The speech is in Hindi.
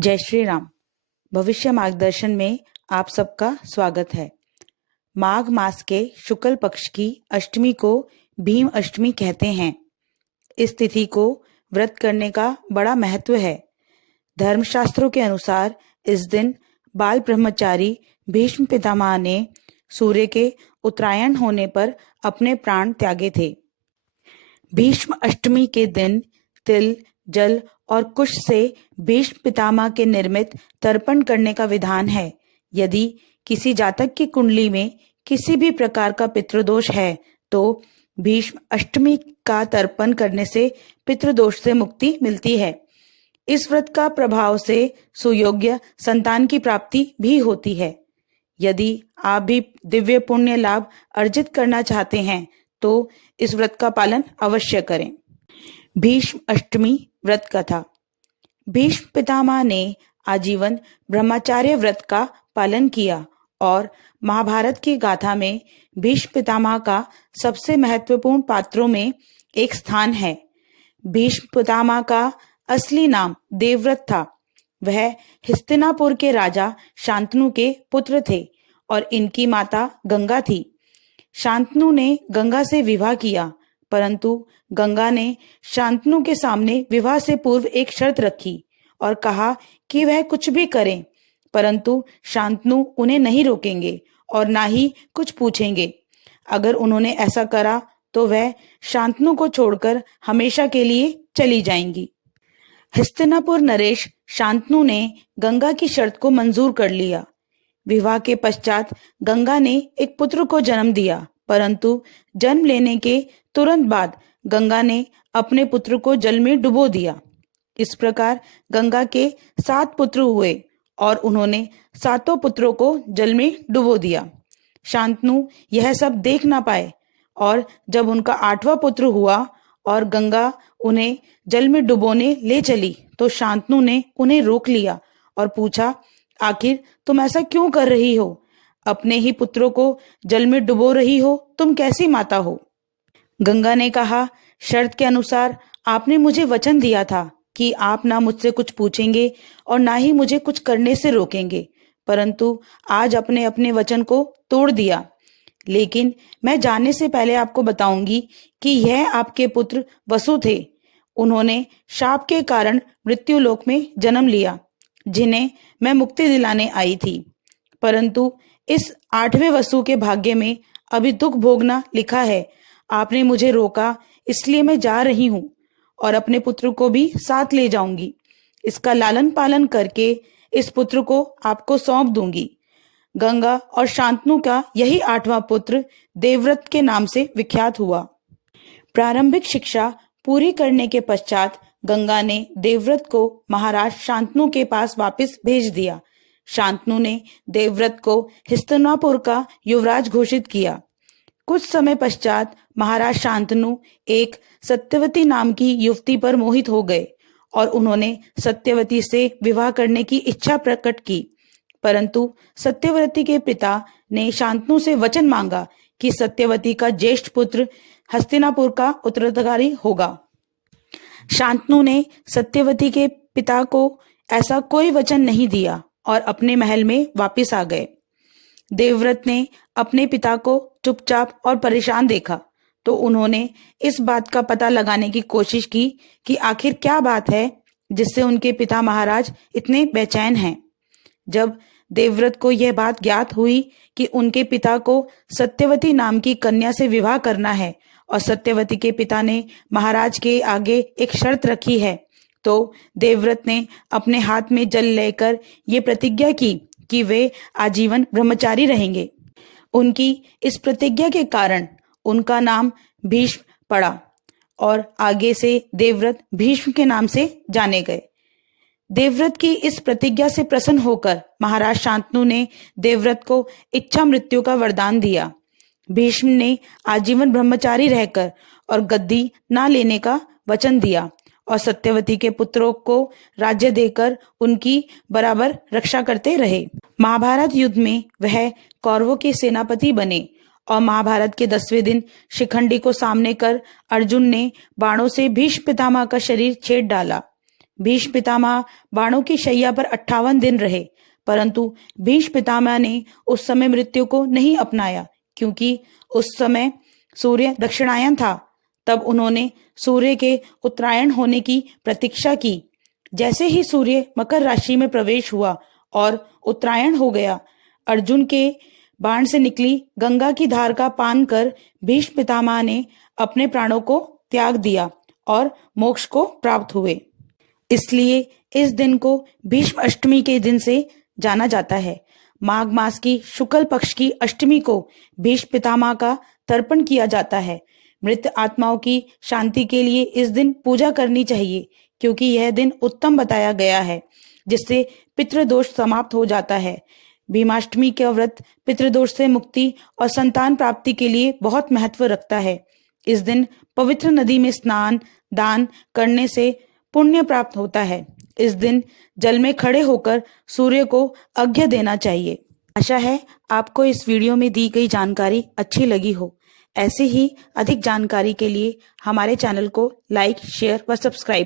जय श्री राम। भविष्य मार्गदर्शन में आप सबका स्वागत है। माघ मास के शुक्ल पक्ष की अष्टमी को भीम अष्टमी कहते हैं। इस तिथि को व्रत करने का बड़ा महत्व है। धर्मशास्त्रों के अनुसार इस दिन बाल ब्रह्मचारी भीष्म पितामह ने सूर्य के उत्तरायण होने पर अपने प्राण त्यागे थे। भीष्म अष्टमी के दिन तिल, जल और कुश से भीष्म पितामह के निर्मित तर्पण करने का विधान है। यदि किसी जातक की कुंडली में किसी भी प्रकार का पितृदोष है तो भीष्म अष्टमी का तर्पण करने से पितृदोष से मुक्ति मिलती है। इस व्रत का प्रभाव से सुयोग्य संतान की प्राप्ति भी होती है। यदि आप भी दिव्य पुण्य लाभ अर्जित करना चाहते हैं तो इस व्रत का पालन अवश्य करें। भीष्म अष्टमी व्रत कथा। भीष्म पितामह ने आजीवन ब्रह्मचार्य व्रत का पालन किया और महाभारत की गाथा में भीष्म पितामह का सबसे महत्वपूर्ण पात्रों में एक स्थान है। भीष्म पितामह का असली नाम देवव्रत था। वह हस्तिनापुर के राजा शांतनु के पुत्र थे और इनकी माता गंगा थी। शांतनु ने गंगा से विवाह किया, परंतु गंगा ने शांतनु के सामने विवाह से पूर्व एक शर्त रखी और कहा कि वह कुछ भी करें, परंतु शांतनु उन्हें नहीं रोकेंगे और ना ही कुछ पूछेंगे। अगर उन्होंने ऐसा करा तो वह शांतनु को छोड़कर हमेशा के लिए चली जाएंगी। हस्तिनापुर नरेश शांतनु ने गंगा की शर्त को मंजूर कर लिया। विवाह के पश्चात गंगा ने एक पुत्र को जन्म दिया, परंतु जन्म लेने के तुरंत बाद गंगा ने अपने पुत्र को जल में डुबो दिया। इस प्रकार गंगा के 7 पुत्र हुए और उन्होंने 7 पुत्रों को जल में डुबो दिया। शांतनु यह सब देख ना पाए और जब उनका 8वां पुत्र हुआ और गंगा उन्हें जल में डुबोने ले चली तो शांतनु ने उन्हें रोक लिया और पूछा, आखिर तुम ऐसा क्यों कर रही हो? अपने ही पुत्रों को जल में डुबो रही हो, तुम कैसी माता हो? गंगा ने कहा, शर्त के अनुसार आपने मुझे वचन दिया था कि आप ना मुझसे कुछ पूछेंगे और ना ही मुझे कुछ करने से रोकेंगे, परंतु आज अपने अपने वचन को तोड़ दिया। लेकिन मैं जाने से पहले आपको बताऊंगी कि यह आपके पुत्र वसु थे। उन्होंने शाप के कारण मृत्यु लोक में जन्म लिया, जिन्हें मैं मुक्ति दिलाने आई थी, परंतु इस 8वें वसु के भाग्य में अभी दुख भोगना लिखा है। आपने मुझे रोका, इसलिए मैं जा रही हूँ और अपने पुत्र को भी साथ ले जाऊंगी। इसका लालन पालन करके इस पुत्र को आपको सौंप दूंगी। गंगा और शांतनु का यही 8वां पुत्र देवव्रत के नाम से विख्यात हुआ। प्रारंभिक शिक्षा पूरी करने के पश्चात गंगा ने देवव्रत को महाराज शांतनु के पास वापस भेज दिया। शांतनु ने देवव्रत को हस्तिनापुर का युवराज घोषित किया। कुछ समय पश्चात महाराज शांतनु एक सत्यवती नाम की युवती पर मोहित हो गए और उन्होंने सत्यवती से विवाह करने की इच्छा प्रकट की, परंतु सत्यवती के पिता ने शांतनु से वचन मांगा कि सत्यवती का ज्येष्ठ पुत्र हस्तिनापुर का उत्तराधिकारी होगा। शांतनु ने सत्यवती के पिता को ऐसा कोई वचन नहीं दिया और अपने महल में वापस आ गए। देवव्रत ने अपने पिता को चुपचाप और परेशान देखा तो उन्होंने इस बात का पता लगाने की कोशिश की कि आखिर क्या बात है जिससे उनके पिता महाराज इतने बेचैन हैं। जब देवव्रत को यह बात ज्ञात हुई कि उनके पिता को सत्यवती नाम की कन्या से विवाह करना है और सत्यवती के पिता ने महाराज के आगे एक शर्त रखी है, तो देवव्रत ने अपने हाथ में जल लेकर ये प्रतिज्ञा की कि वे आजीवन ब्रह्मचारी रहेंगे। उनकी इस प्रतिज्ञा के कारण उनका नाम भीष्म पड़ा और आगे से देवव्रत भीष्म के नाम से जाने गए। देवव्रत की इस प्रतिज्ञा से प्रसन्न होकर महाराज शांतनु ने देवव्रत को इच्छा मृत्यु का वरदान दिया। भीष्म ने आजीवन ब्रह्मचारी रहकर और गद्दी ना लेने का वचन दिया और सत्यवती के पुत्रों को राज्य देकर उनकी बराबर रक्षा करते रहे। महाभारत युद्ध में वह कौरवों के सेनापति बने और महाभारत के 10वें दिन शिखंडी को सामने कर अर्जुन ने बाणों से भीष्म पितामह का शरीर छेद डाला। भीष्म पितामह बाणों की शैया पर 58 दिन रहे, परंतु भीष्म पितामह ने उस समय मृत्यु को नहीं अपनाया, क्योंकि उस समय सूर्य दक्षिणायन था। तब उन्होंने सूर्य के उत्तरायण होने की प्रतीक्षा की। जैसे ही सूर्य मकर राशि में प्रवेश हुआ और उत्तरायण हो गया, अर्जुन के बाण से निकली गंगा की धार का पान कर भीष्म पितामह ने अपने प्राणों को त्याग दिया और मोक्ष को प्राप्त हुए। इसलिए इस दिन को भीष्म अष्टमी के दिन से जाना जाता है। माघ मास की शुक्ल पक्ष की अष्टमी को भीष्म पितामह का तर्पण किया जाता है। मृत आत्माओं की शांति के लिए इस दिन पूजा करनी चाहिए, क्योंकि यह दिन उत्तम बताया गया है, जिससे पितृदोष समाप्त हो जाता है। भीमाष्टमी का व्रत पितृदोष से मुक्ति और संतान प्राप्ति के लिए बहुत महत्व रखता है। इस दिन पवित्र नदी में स्नान दान करने से पुण्य प्राप्त होता है। इस दिन जल में खड़े होकर सूर्य को अर्घ्य देना चाहिए। आशा है आपको इस वीडियो में दी गई जानकारी अच्छी लगी हो। ऐसे ही अधिक जानकारी के लिए हमारे चैनल को लाइक, शेयर व सब्सक्राइब